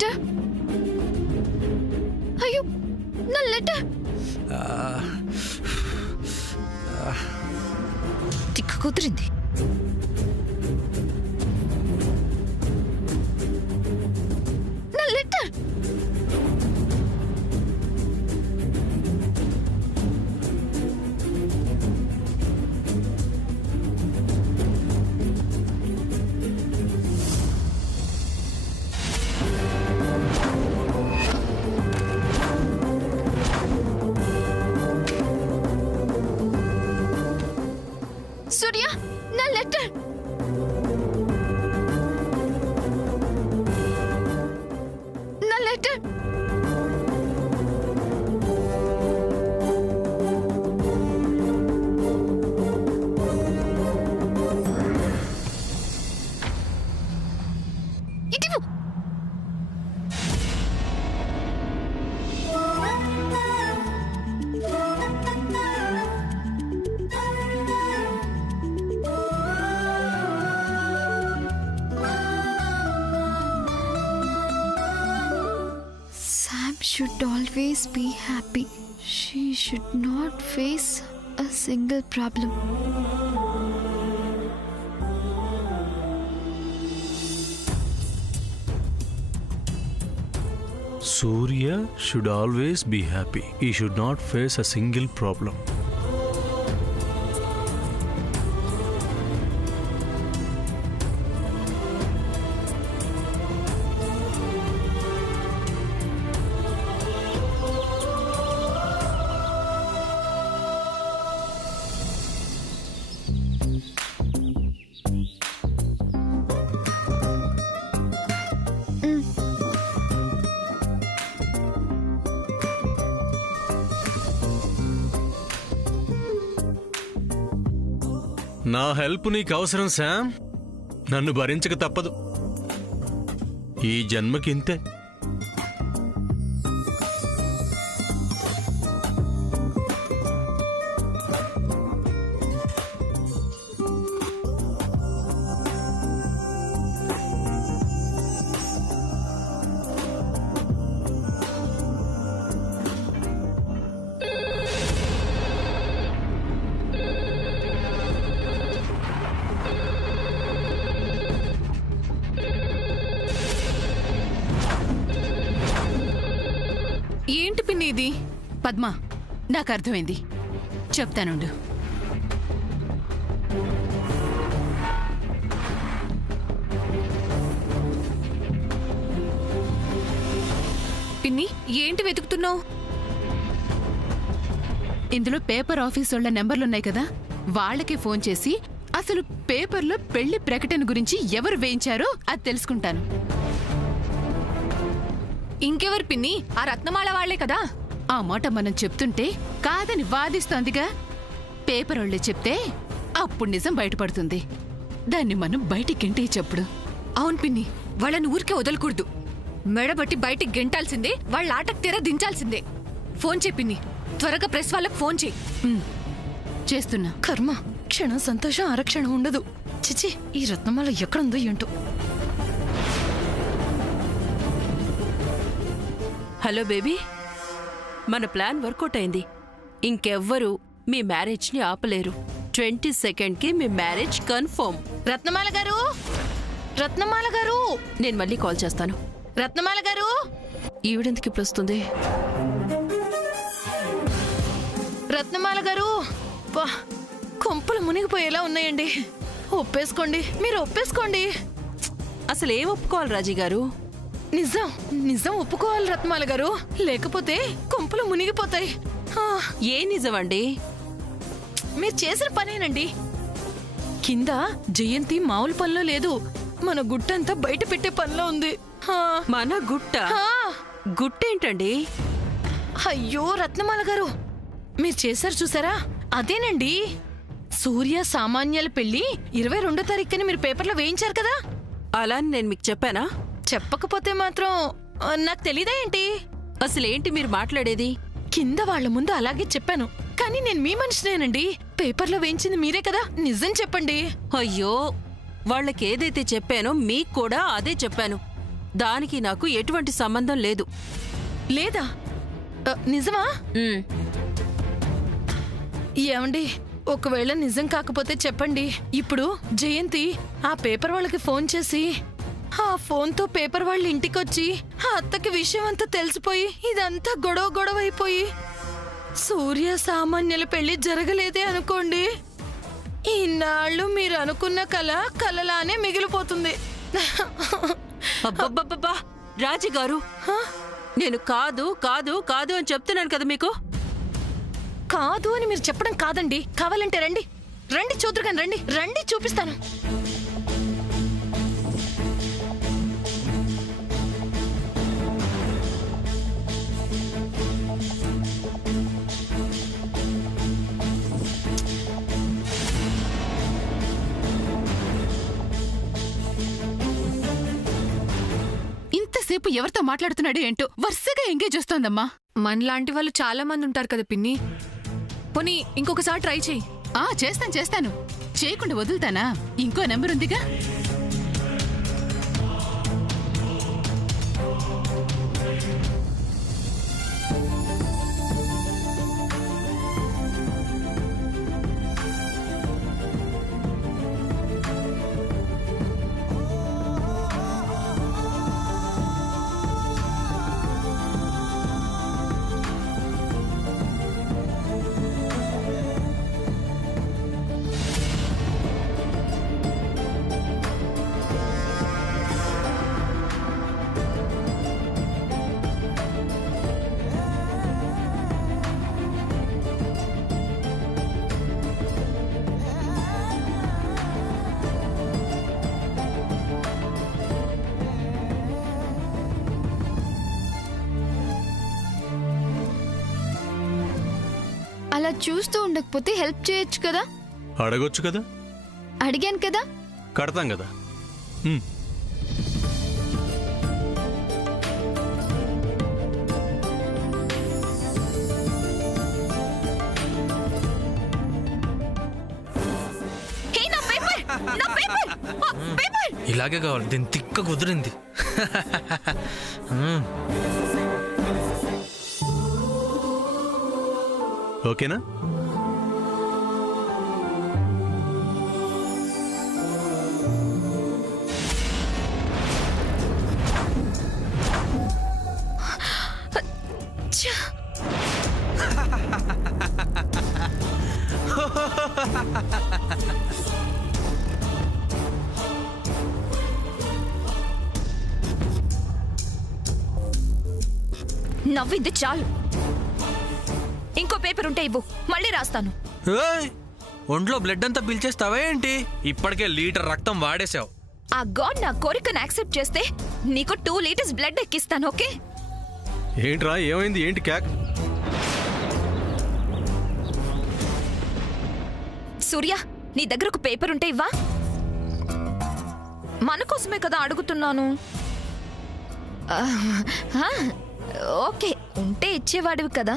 Letter అయ్యో నా letter తిక్కు కుదిరింది. నా లెటర్ సూర్య, నా లెటర్ నా లెటర్ ఇటు should always be happy. She should not face a single problem. Surya should always be happy. He should not face a single problem. నా help నీకు అవసరం శామ్. నన్ను భరించక తప్పదు. ఈ జన్మకింతే. ఏంటి పిన్ని ఇది? పద్మ, నాకు అర్థమైంది, చెప్తానుండు. పిన్ని, ఏంటి వెతుకుతున్నావు? ఇందులో పేపర్ ఆఫీస్ వాళ్ళ నెంబర్లున్నాయి కదా, వాళ్ళకి ఫోన్ చేసి అసలు పేపర్లో పెళ్లి ప్రకటన గురించి ఎవరు వేయించారో అది తెలుసుకుంటాను. ఇంకెవరు పిన్ని? ఆ రత్నమాల వాళ్లే కదా. ఆ మాట మనం చెప్తుంటే కాదని వాదిస్తోందిగా. పేపర్ వాళ్ళే చెప్తే అప్పుడు నిజం బయటపడుతుంది. దాన్ని మనం బయటికి గెంటే చెప్పుడు. అవును పిన్ని, వాళ్ళని ఊరికే వదలకూడదు. మెడబట్టి బయటికి గెంటాల్సిందే, వాళ్ళ ఆటకు తెర దించాల్సిందే. ఫోన్ చేయి పిన్ని, త్వరగా ప్రెస్ వాళ్ళకి ఫోన్ చేయి. చేస్తున్నా. కర్మ, క్షణం సంతోషం అరక్షణం ఉండదు. చిచి, ఈ రత్నమాల ఎక్కడుందో ఏంటో. హలో బేబీ, మన ప్లాన్ వర్కౌట్ అయింది. ఇంకెవ్వరూ మీ మ్యారేజ్ని ఆపలేరు. 22కి మీ మ్యారేజ్ కన్ఫర్మ్. రత్నమాల గారు, రత్నమాల గారు, నేను మళ్ళీ కాల్ చేస్తాను. రత్నమాల గారు. ఈవిడెందుకు ఇప్పుడు వస్తుంది? రత్నమాల గారు, కొంపలు మునిగిపోయేలా ఉన్నాయండి. ఒప్పేసుకోండి, మీరు ఒప్పేసుకోండి. అసలు ఏం ఒప్పుకోవాలి రాజీ గారు? నిజం నిజం ఒప్పుకోవాలి రత్నమాల గారు, లేకపోతే కొంపలు మునిగిపోతాయి. ఏ నిజమండి? మీరు చేసిన పనేనండి. కింద జయంతి మామూలు పనిలో లేదు, మన గుట్టంతా బయట పెట్టే పనిలో ఉంది. మన గుట్ట? గుట్టేంటండి? అయ్యో రత్నమాల గారు, మీరు చేశారు చూసారా, అదేనండి. సూర్య సామాన్యాల పెళ్లి 22వ తారీఖుని మీరు పేపర్లో వేయించారు కదా. అలా నేను మీకు చెప్పానా? చెప్పకపోతే మాత్రం నాకు తెలీదా ఏంటి? అసలేంటి మీరు మాట్లాడేది? కింద వాళ్ల ముందు అలాగే చెప్పాను, కానీ నేను మీ మనిషినేనండి. పేపర్లో వేయించింది మీరే కదా, నిజం చెప్పండి. అయ్యో, వాళ్ళకేదైతే చెప్పానో మీకు కూడా అదే చెప్పాను. దానికి నాకు ఎటువంటి సంబంధం లేదు. లేదా నిజమా? ఏమండి, ఒకవేళ నిజం కాకపోతే చెప్పండి. ఇప్పుడు జయంతి ఆ పేపర్ వాళ్ళకి ఫోన్ చేసి ఆ ఫోన్తో పేపర్ వాళ్ళ ఇంటికొచ్చి ఆ అత్తకి విషయం అంతా తెలిసిపోయి ఇదంతా గొడవ అయిపోయి సూర్య సామాన్యుల పెళ్లి జరగలేదే అనుకోండి, ఈనాళ్ళు మీరు అనుకున్న కల కలలానే మిగిలిపోతుంది. అబ్బబ్బబ్బబ్బా రాజీగారు, నేను కాదు కాదు కాదు అని చెప్తున్నాను కదా మీకు. కాదు అని మీరు చెప్పడం కాదండి. కావాలంటే రండి రండి చూద్దరు కానీ రండి రండి చూపిస్తాను. ఇంతసేపు ఎవరితో మాట్లాడుతున్నాడు ఏంటో వరుసగా ఎంగేజ్ వస్తోందమ్మా. మనలాంటి వాళ్ళు చాలా మంది ఉంటారు కదా పిన్ని. పోనీ ఇంకొకసారి ట్రై చెయ్యి. చేస్తాను. చేయకుండా వదులుతానా? ఇంకో నెంబర్ ఉందిగా. అలా చూస్తూ ఉండకపోతే హెల్ప్ చేయొచ్చు కదా. అడగొచ్చు కదా. అడిగాను కదా. కడతాం కదా. ఇలాగే కావాలి. దీని తిక్క కుదిరింది. ఓకేనా? నవ్వింది చాలు. ఇంకో పేపర్ ఉంటే ఇవ్వు, మళ్ళీ రాస్తాను. ఒంట్లో బ్లడ్ అంతా పిలిచేస్తావా ఏంటి? ఇప్పటికే లీటర్ రక్తం వాడేశావు. ఆ గాడ్ నా కోరికను యాక్సెప్ట్ చేస్తే నీకు 2 లీటర్స్ బ్లడ్ ఎక్కిస్తాను. ఓకే? ఏంట్రా ఏమైంది? ఏంటి క్యాక్? సూర్య, నీ దగ్గర ఒక పేపర్ ఉంటే ఇవ్వా. మన కోసమే కదా అడుగుతున్నాను. ఓకే, ఉంటే ఇచ్చేవాడివి కదా.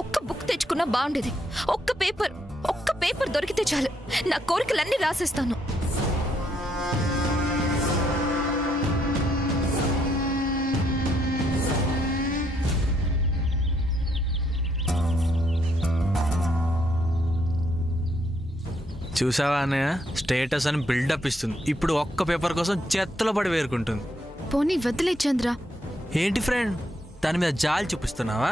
ఒక్క బుక్ తెచ్చుకున్నా బాగుండేది. ఒక్క పేపర్ దొరికితే చాలు, నా కోరికలన్నీ రాసేస్తాను. చూసావా అన్నయ్య, స్టేటస్ అని బిల్డప్ ఇస్తుంది. ఇప్పుడు ఒక్క పేపర్ కోసం చెత్తలో పడి వేరుకుంటుంది. పోనీ వదిలే చంద్ర. ఏంటి ఫ్రెండ్, దాని మీద జాలి చూపిస్తున్నావా?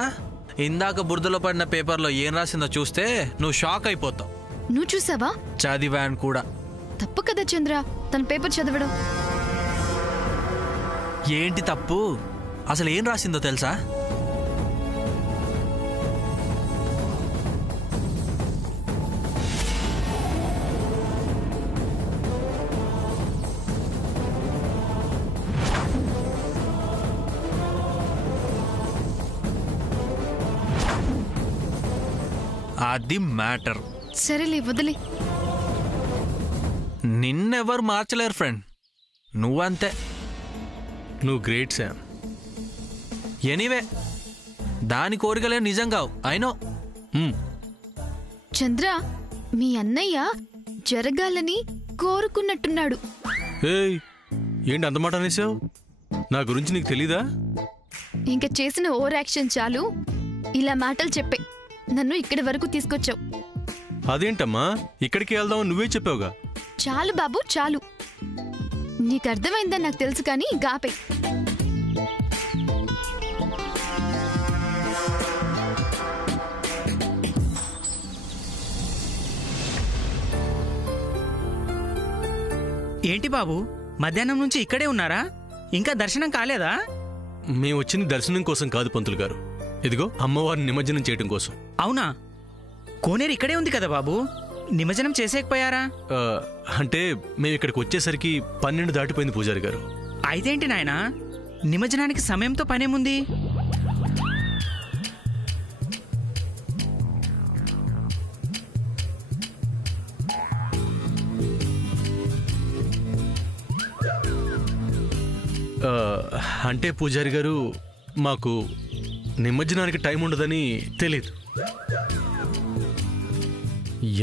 ఇందాక బురదలో పడిన పేపర్లో ఏం రాసిందో చూస్తే నువ్వు షాక్ అయిపోతావు. నువ్వు చూసావా? చదివాను కూడా. తప్పు కదా చంద్ర తన పేపర్ చదవడం. ఏంటి తప్పు? అసలు ఏం రాసిందో తెలుసా? అది మ్యాటర్. సరేలే వదిలే. నిన్నెవరు మార్చలేరు ఫ్రెండ్, నువ్వంతే. నువ్వు గ్రేట్ శామ్. ఎనీవే, దాని కోరికలే నిజం కావు. అయినో. చంద్ర, మీ అన్నయ్య జరగాలని కోరుకున్నట్టున్నాడు. ఏయ్, ఏంటి అంత మాట అనేసావు? నా గురించి నీకు తెలీదా? ఇంకా చేసిన ఓవర్ యాక్షన్ చాలు. ఇలా మాటలు చెప్పే నన్ను ఇక్కడి వరకు తీసుకొచ్చావు. అదేంటమ్మా, ఇక్కడికి వెళ్దామని నువ్వే చెప్పావుగా. చాలు బాబు చాలు. నీకు అర్థమైందని నాకు తెలుసు కానీ గాపే. ఏంటి బాబు, మధ్యాహ్నం నుంచి ఇక్కడే ఉన్నారా? ఇంకా దర్శనం కాలేదా? మేము వచ్చింది దర్శనం కోసం కాదు పంతులు గారు. ఇదిగో అమ్మవారిని నిమజ్జనం చేయడం కోసం. అవునా? కోనేరు ఇక్కడే ఉంది కదా బాబు, నిమజ్జనం చేసేకపోయారా? అంటే మేము ఇక్కడికి వచ్చేసరికి 12 దాటిపోయింది పూజారి గారు. అయితేంటి నాయనా, నిమజ్జనానికి సమయంతో పనేముంది? అంటే పూజారి గారు, మాకు నిమజ్జనానికి టైం ఉండదని తెలీదు.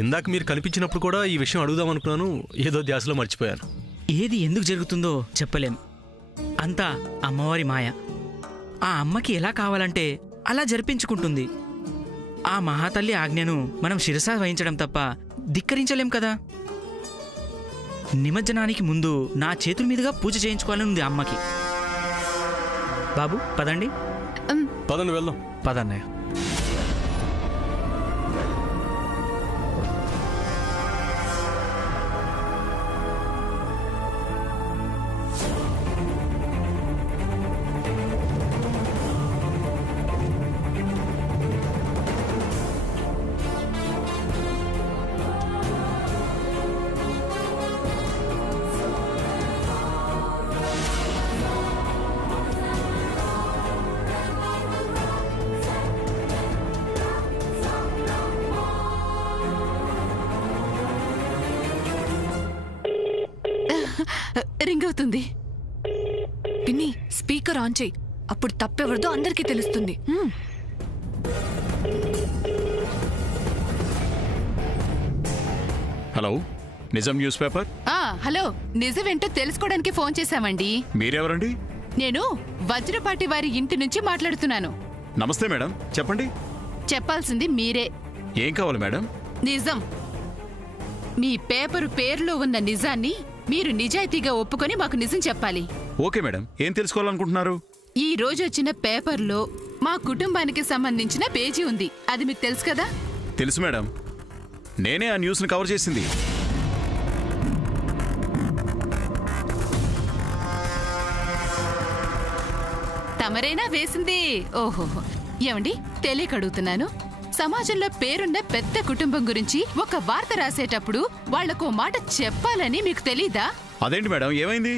ఇందాక మీరు కనిపించినప్పుడు కూడా ఈ విషయం అడుగుదాం అనుకున్నాను, ఏదో ధ్యాసలో మర్చిపోయాను. ఏది ఎందుకు జరుగుతుందో చెప్పలేం, అంతా అమ్మవారి మాయ. ఆ అమ్మకి ఎలా కావాలంటే అలా జరిపించుకుంటుంది. ఆ మహాతల్లి ఆజ్ఞను మనం శిరసా వహించడం తప్ప ధిక్కరించలేం కదా. నిమజ్జనానికి ముందు నా చేతుల మీదుగా పూజ చేయించుకోవాలని ఉంది అమ్మకి. బాబు పదండి. పదండి వెళ్దాం. పదన్నయ్య. రింగ్ అవుతుంది. పిన్ని స్పీకర్ ఆన్ చేయి, అప్పుడు తప్పెవరిదో అందరికీ తెలుస్తుంది. హలో, నిజం న్యూస్ పేపర్. హలో, నిజమేంటో తెలుసుకోవడానికి ఫోన్ చేశామండి. మీరెవరండి? నేను వజ్రపాటి వారి ఇంటి నుంచి మాట్లాడుతున్నాను. నమస్తే మేడం, చెప్పండి. చెప్పాల్సింది మీరే. ఏం కావాలి మేడం? నిజం. మీ పేరులో ఉన్న నిజాన్ని మీరు నిజాయితీగా ఒప్పుకొని మాకు నిజం చెప్పాలి. ఓకే మేడం, ఏం తెలుసుకోవాలనుకుంటున్నారు? ఈ రోజు వచ్చిన పేపర్లో మా కుటుంబానికి సంబంధించిన పేజీ ఉంది, అది మీకు తెలుసు కదా? తెలుసు మేడం, నేనే ఆ న్యూస్ని కవర్ చేసింది. తమరైనా వేసింది? ఓహో, ఏమండి తెలియక అడుగుతున్నాను. సమాజంలో పేరున్న పెద్ద కుటుంబం గురించి ఒక వార్త రాసేటప్పుడు వాళ్లకు మాట చెప్పాలని మీకు తెలీదా? అదేంటి మేడం, ఏమైంది?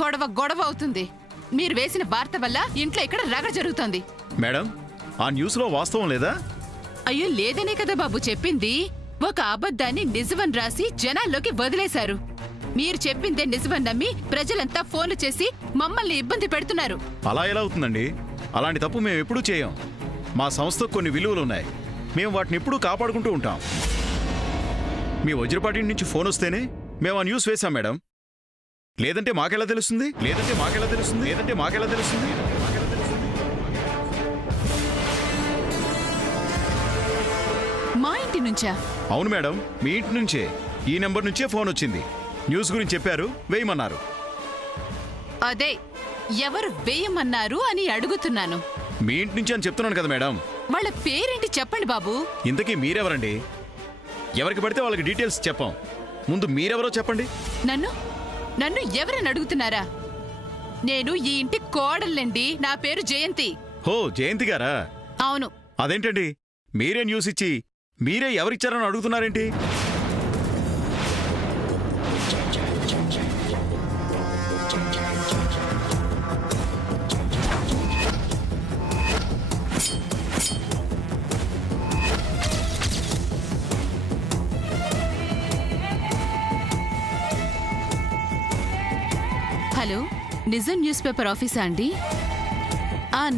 గొడవ అవుతుంది. మీరు వేసిన వార్త వల్ల ఇంట్లో ఇక్కడ రగడ జరుగుతోంది. మేడం, ఆ న్యూస్లో వాస్తవం లేదా? అయ్యో, లేదనే కదా బాబు చెప్పింది. ఒక అబద్ధాన్ని నిజమని రాసి జనాల్లోకి వదిలేశారు. మీరు చెప్పిందే నిజమని నమ్మి ప్రజలంతా ఫోన్లు చేసి మమ్మల్ని ఇబ్బంది పెడుతున్నారు. అలా ఎలా అవుతుందండి? అలాంటి తప్పు మేము ఎప్పుడూ చేయం. మా సంస్థకు కొన్ని విలువలున్నాయి, మేము వాటిని ఎప్పుడూ కాపాడుకుంటూ ఉంటాం. మీ వజ్రపాటి నుంచి ఫోన్ వస్తేనే మేము ఆ న్యూస్ వేశాం మేడం. లేదంటే మాకెలా తెలుస్తుంది? మా ఇంటి నుంచా? అవును మేడం, మీ ఇంటి నుంచే. ఈ నెంబర్ నుంచే ఫోన్ వచ్చింది. న్యూస్ గురించి చెప్పారు, వేయమన్నారు. అదే, ఎవరు వేయమన్నారు అని అడుగుతున్నాను. మీ ఇంటి నుంచి అని చెప్తున్నాను కదా మేడం. వాళ్ళ పేరేంటి చెప్పండి బాబు. ఇంతకీ మీరెవరండి? ఎవరికి పడితే వాళ్ళకి డీటెయిల్స్ చెప్పాం, ముందు మీరెవరో చెప్పండి. నన్ను ఎవరని అడుగుతున్నారా? నేను ఈ ఇంటి కోడలండి. నా పేరు జయంతి. హో, జయంతి గారా? అవును. అదేంటండి, మీరే న్యూస్ ఇచ్చి మీరే ఎవరిచ్చారని అడుగుతున్నారేంటి? హలో, నిజం న్యూస్ పేపర్ ఆఫీసా అండి?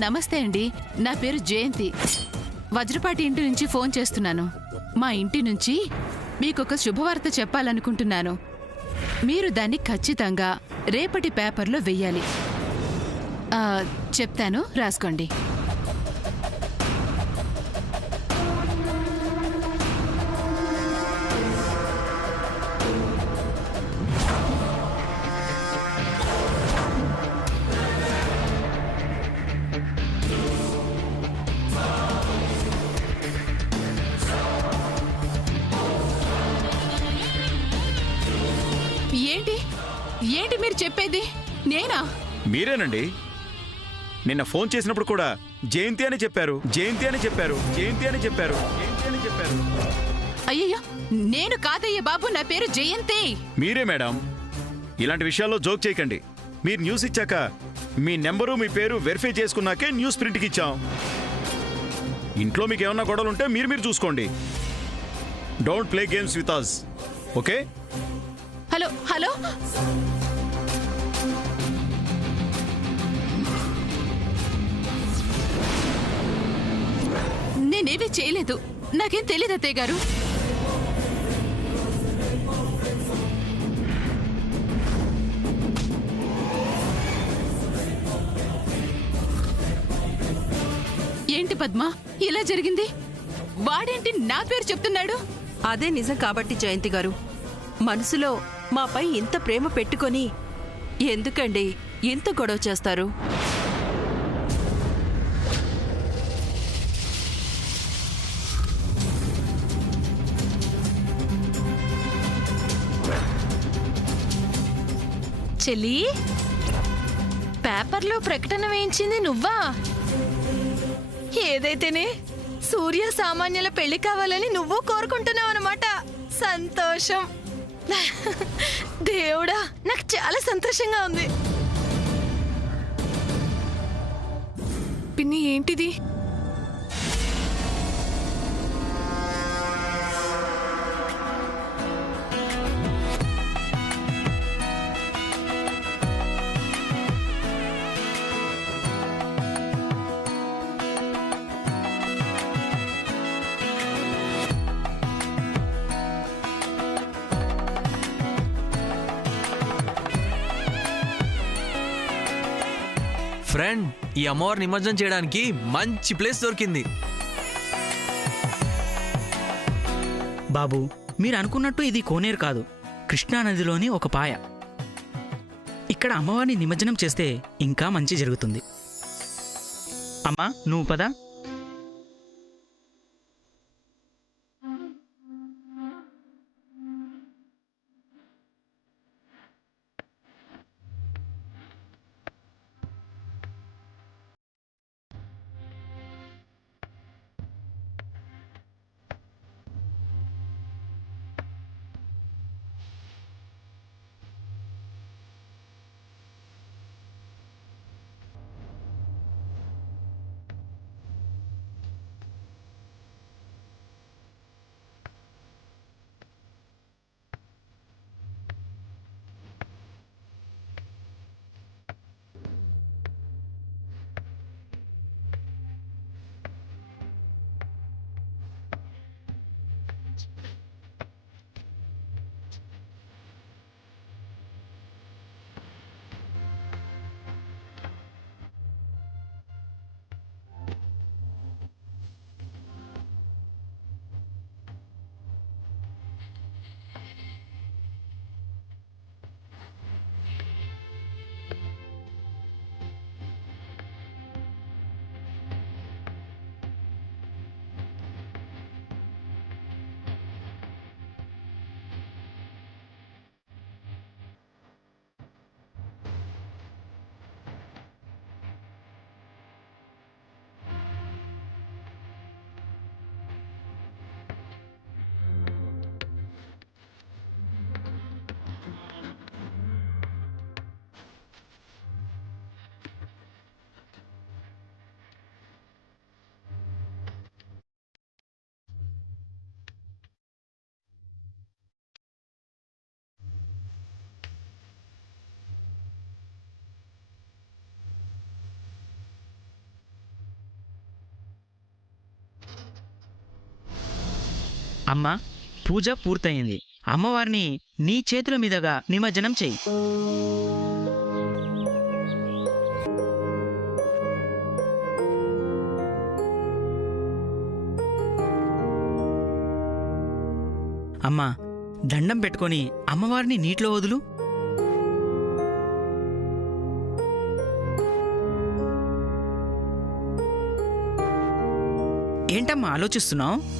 నమస్తే అండి, నా పేరు జయంతి. వజ్రపాటి ఇంటి నుంచి ఫోన్ చేస్తున్నాను. మా ఇంటి నుంచి మీకొక శుభవార్త చెప్పాలనుకుంటున్నాను. మీరు దాన్ని ఖచ్చితంగా రేపటి పేపర్లో వెయ్యాలి. చెప్తాను, రాసుకోండి. ఏంటి మీరు చెప్పేది? నేనా? మీరేనండి. నిన్న ఫోన్ చేసినప్పుడు కూడా జయంతి అని చెప్పారు, జయంతి అని చెప్పారు, జయంతి అని చెప్పారు, జయంతి అని చెప్పారు. అయ్యయ్యో, నేను కాదయ్య బాబు, నా పేరు జయంతి. మీరే మేడం. ఇలాంటి విషయాల్లో జోక్ చేయకండి. మీరు న్యూస్ ఇచ్చాక మీ నెంబరు మీ పేరు వెరిఫై చేసుకున్నాకే న్యూస్ ప్రింట్కి ఇచ్చాం. ఇంట్లో మీకు ఏమన్నా గొడవలు ఉంటే మీరు చూసుకోండి. Don't play games with us, okay? Hello hello, నేనేమీ చేయలేదు. నాకేం తెలియదు అత్తయ్య గారు. ఏంటి పద్మ, ఇలా జరిగింది? వాడేంటి నా పేరు చెప్తున్నాడు? అదే నిజం కాబట్టి జయంతి గారు, మనసులో మాపై ఇంత ప్రేమ పెట్టుకొని ఎందుకండి ఇంత గొడవ చేస్తారు? చెల్లి, పేపర్లో ప్రకటన వేయించింది నువ్వా? ఏదైతేనే సూర్య సామాన్యుల పెళ్లి కావాలని నువ్వు కోరుకుంటున్నావు అన్నమాట. సంతోషం. దేవుడా, నాకు చాలా సంతోషంగా ఉంది. పిన్ని, ఏంటిది? ఫ్రెండ్, ఈ అమ్మవారి నిమజ్జనం చేయడానికి మంచి ప్లేస్ దొరికింది. బాబు, మీరు అనుకున్నట్టు ఇది కోనేరు కాదు, కృష్ణానదిలోని ఒక పాయ. ఇక్కడ అమ్మవారిని నిమజ్జనం చేస్తే ఇంకా మంచి జరుగుతుంది. అమ్మా, నువ్వు పద. అమ్మా, పూజ పూర్తయింది. అమ్మవారిని నీ చేతుల మీదుగా నిమజ్జనం చెయ్యి. అమ్మా, దండం పెట్టుకొని అమ్మవారిని నీటిలో వదులు. ఏంటమ్మా ఆలోచిస్తున్నావు?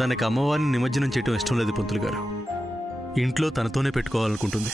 తనకి అమ్మవారిని నిమజ్జనం చేయటం ఇష్టం లేదు పంతులు గారు. ఇంట్లో తనతోనే పెట్టుకోవాలనుకుంటుంది.